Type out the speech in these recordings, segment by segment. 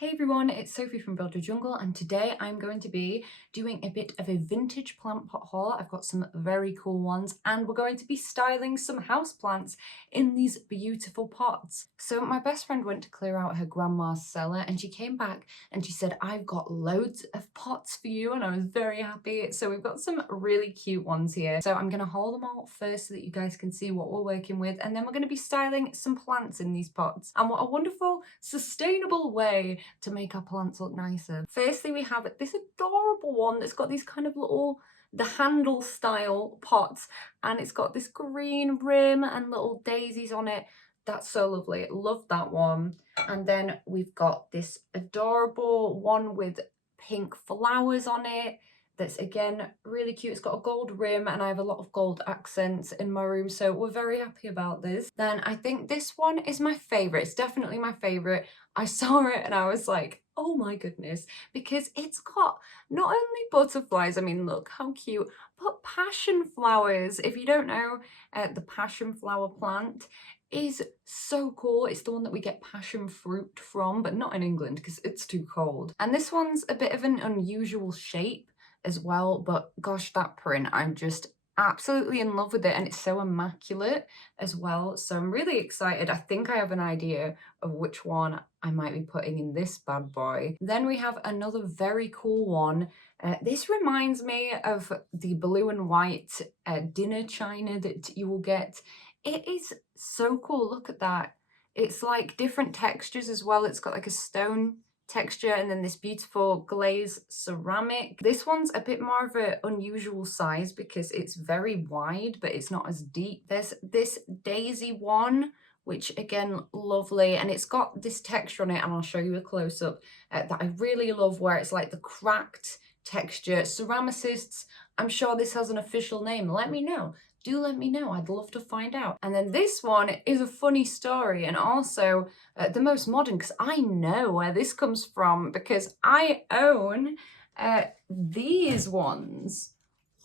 Hey everyone, it's Sophie from Build Your Jungle, and today I'm going to be doing a bit of a vintage plant pot haul. I've got some very cool ones and we're going to be styling some houseplants in these beautiful pots. So my best friend went to clear out her grandma's cellar and she came back and she said, I've got loads of pots for you, and I was very happy. So we've got some really cute ones here. So I'm going to haul them all first so that you guys can see what we're working with, and then we're going to be styling some plants in these pots. And what a wonderful, sustainable way to make our plants look nicer. Firstly, we have this adorable one that's got these kind of little, the handle style pots, and it's got this green rim and little daisies on it. That's so lovely. Love that one. And then we've got this adorable one with pink flowers on it. That's again really cute. It's got a gold rim and I have a lot of gold accents in my room, so we're very happy about this. Then I think this one is my favorite. It's definitely my favorite. I saw it and I was like, oh my goodness, because it's got not only butterflies, I mean look how cute, but passion flowers. If you don't know, the passion flower plant is so cool. It's the one that we get passion fruit from, but not in England because it's too cold. And this one's a bit of an unusual shape as well, but gosh, that print, I'm just absolutely in love with it, and it's so immaculate as well. So I'm really excited. I think I have an idea of which one I might be putting in this bad boy. Then we have another very cool one. This reminds me of the blue and white dinner china that you will get. It is so cool. Look at that. It's like different textures as well. It's got like a stone texture and then this beautiful glaze ceramic. This one's a bit more of an unusual size because it's very wide, but it's not as deep. There's this daisy one, which again, lovely, and it's got this texture on it, and I'll show you a close-up that I really love, where it's like the cracked texture. Ceramicists, I'm sure this has an official name. Let me know. Do let me know. I'd love to find out. And then this one is a funny story, and also the most modern, because I know where this comes from because I own these ones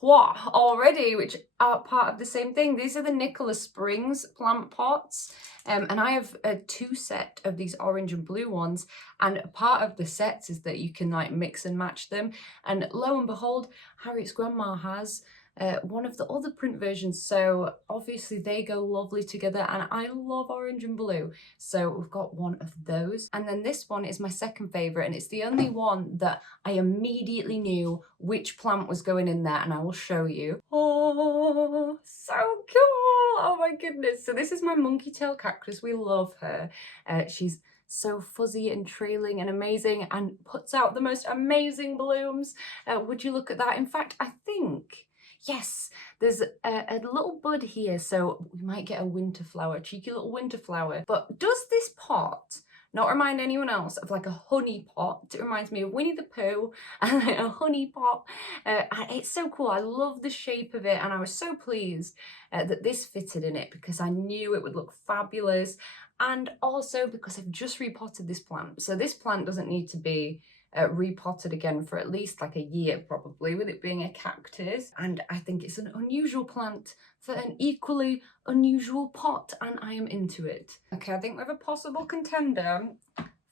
already, which are part of the same thing. These are the Nicholas Springs plant pots, and I have a 2 set of these orange and blue ones, and part of the sets is that you can like mix and match them, and lo and behold, Harriet's grandma has one of the other print versions, so obviously they go lovely together, and I love orange and blue, so we've got one of those. And then this one is my second favorite, and it's the only one that I immediately knew which plant was going in there, and I will show you. Oh, so cool. Oh my goodness. So this is my monkey tail cactus. We love her. She's so fuzzy and trailing and amazing and puts out the most amazing blooms. Would you look at that? In fact, I think, yes, there's a little bud here, so we might get a winter flower, a cheeky little winter flower. But does this pot not remind anyone else of like a honey pot? It reminds me of Winnie the Pooh and a honey pot. It's so cool. I love the shape of it, and I was so pleased that this fitted in it because I knew it would look fabulous, and also because I've just repotted this plant. So this plant doesn't need to be repotted again for at least like a year, probably, with it being a cactus, and I think it's an unusual plant for an equally unusual pot, and I am into it. Okay, I think we have a possible contender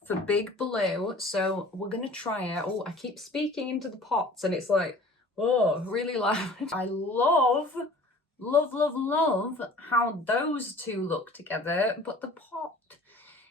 for big blue, so we're gonna try it. Oh, I keep speaking into the pots and it's like, oh, really loud. I love how those two look together, but the pot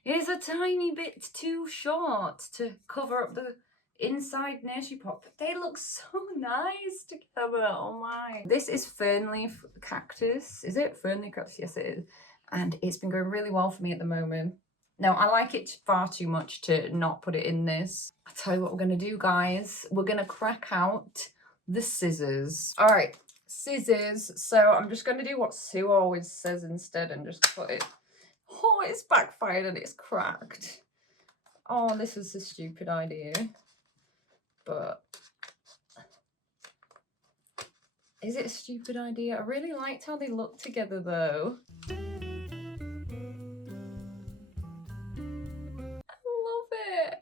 is a tiny bit too short to cover up the inside nursery pot, but they look so nice together. Oh my. This is fernleaf cactus. Is it fernleaf cactus? Yes, it is. And it's been going really well for me at the moment. Now, I like it far too much to not put it in this. I'll tell you what we're going to do, guys. We're going to crack out the scissors. All right, scissors. So I'm just going to do what Sue always says instead and just put it. Oh, it's backfired and it's cracked. Oh, this is a stupid idea. But is it a stupid idea? I really liked how they look together though. I love it.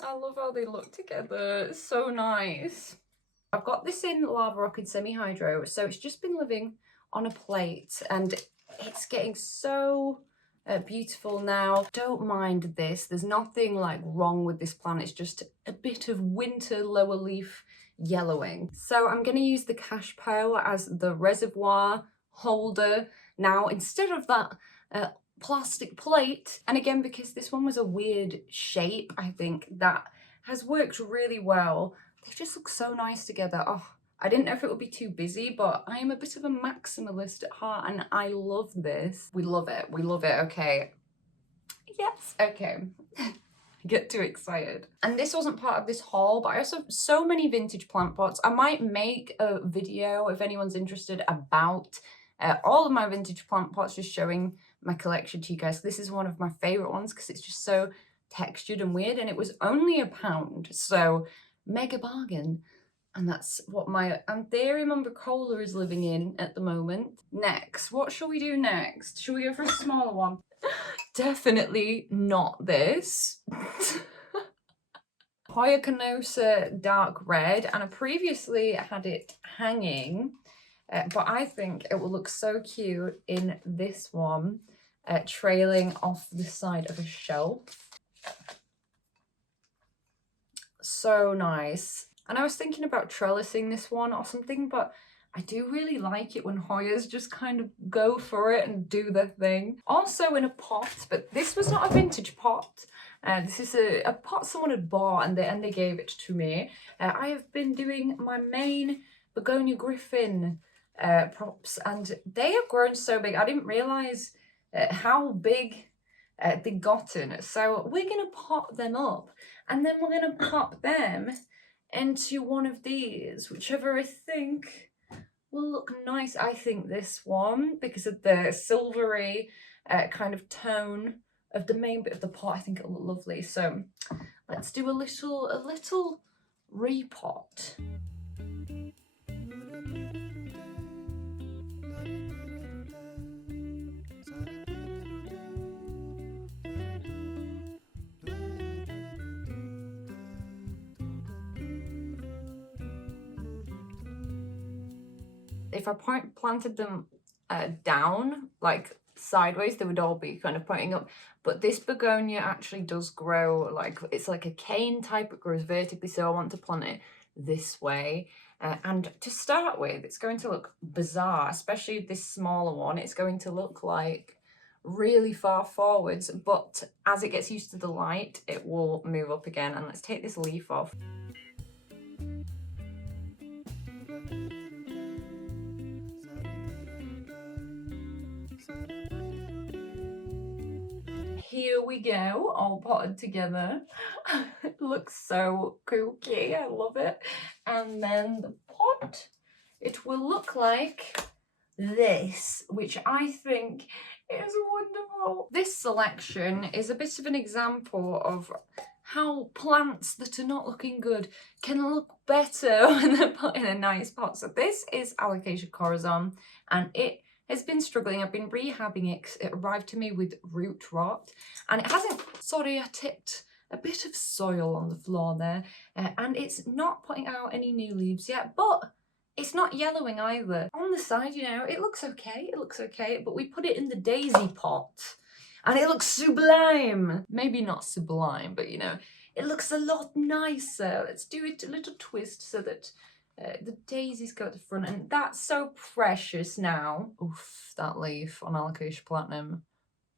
I love how they look together. It's so nice. I've got this in Lava Rocket Semi-Hydro, so it's just been living on a plate and it's getting so beautiful now. Don't mind this. There's nothing like wrong with this plant. It's just a bit of winter lower leaf yellowing. So I'm going to use the cashpot as the reservoir holder now instead of that plastic plate. And again, because this one was a weird shape, I think that has worked really well. They just look so nice together. Oh, I didn't know if it would be too busy, but I am a bit of a maximalist at heart and I love this. We love it. We love it. Okay. Yes. Okay. I get too excited. And this wasn't part of this haul, but I also have so many vintage plant pots. I might make a video if anyone's interested about all of my vintage plant pots, just showing my collection to you guys. This is one of my favorite ones because it's just so textured and weird, and it was only £1, so mega bargain. And that's what my Anthurium umbricola is living in at the moment. Next, what shall we do next? Shall we go for a smaller one? Definitely not this. Hoya Canosa dark red, and I previously had it hanging, but I think it will look so cute in this one, trailing off the side of a shelf. So nice. And I was thinking about trellising this one or something, but I do really like it when Hoyas just kind of go for it and do their thing. Also in a pot, but this was not a vintage pot. This is a pot someone had bought and they gave it to me. I have been doing my main Begonia Griffin props, and they have grown so big. I didn't realise how big they'd gotten. So we're going to pot them up, and then we're going to pop them into one of these, whichever I think will look nice. I think this one, because of the silvery kind of tone of the main bit of the pot, I think it'll look lovely. So let's do a little repot. If I planted them down, like sideways, they would all be kind of pointing up. But this begonia actually does grow like, it's like a cane type, it grows vertically, so I want to plant it this way. And to start with, it's going to look bizarre, especially this smaller one. It's going to look like really far forwards, but as it gets used to the light, it will move up again. And let's take this leaf off. Here we go, all potted together. It looks so kooky, I love it. And then the pot, it will look like this, which I think is wonderful. This selection is a bit of an example of how plants that are not looking good can look better when they're put in a nice pot. So this is Alocasia corazon, and it has been struggling. I've been rehabbing it. It arrived to me with root rot, and it hasn't, sorry, I tipped a bit of soil on the floor there, and it's not putting out any new leaves yet, but it's not yellowing either. On the side, you know, it looks okay, but we put it in the daisy pot and it looks sublime. Maybe not sublime, but you know, it looks a lot nicer. Let's do it a little twist so that the daisies go at the front, and that's so precious now. Oof, that leaf on Alocasia platinum.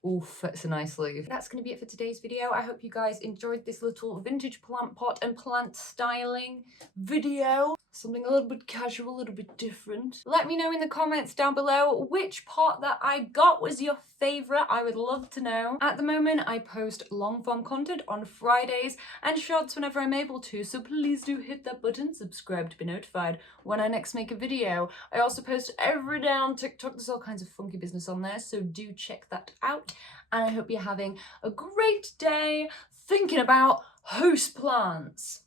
Oof, that's a nice leaf. That's going to be it for today's video. I hope you guys enjoyed this little vintage plant pot and plant styling video. Something a little bit casual, a little bit different. Let me know in the comments down below which pot that I got was your favourite. I would love to know. At the moment, I post long form content on Fridays and shorts whenever I'm able to, so please do hit that button, subscribe to be notified when I next make a video. I also post every day on TikTok. There's all kinds of funky business on there, so do check that out. And I hope you're having a great day thinking about houseplants.